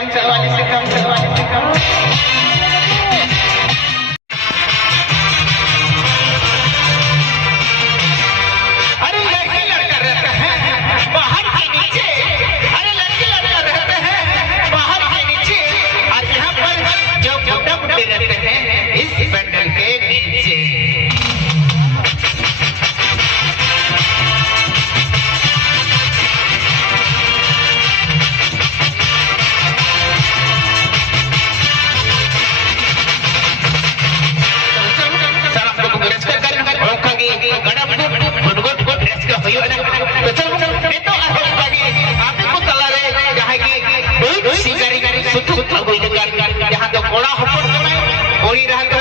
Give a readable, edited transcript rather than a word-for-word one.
कम चलवाली से कम चलवाली से कम। अरे लड़की लड़का रहता है बाहर के नीचे, अरे लड़की लड़का रहते हैं बाहर के नीचे, और यहाँ पर जो बुड्ढा बुड्ढे रहते हैं इस पेंडल के नीचे। यहाँ तो घोड़ा हपड़ घोड़ी रहा तो